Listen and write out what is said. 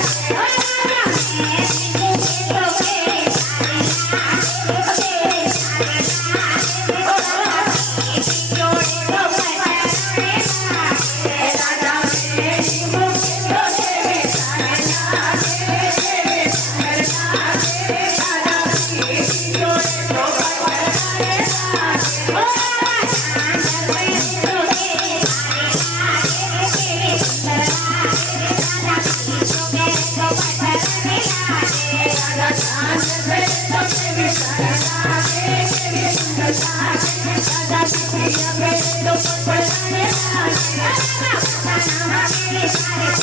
Oh, my God. Thank you.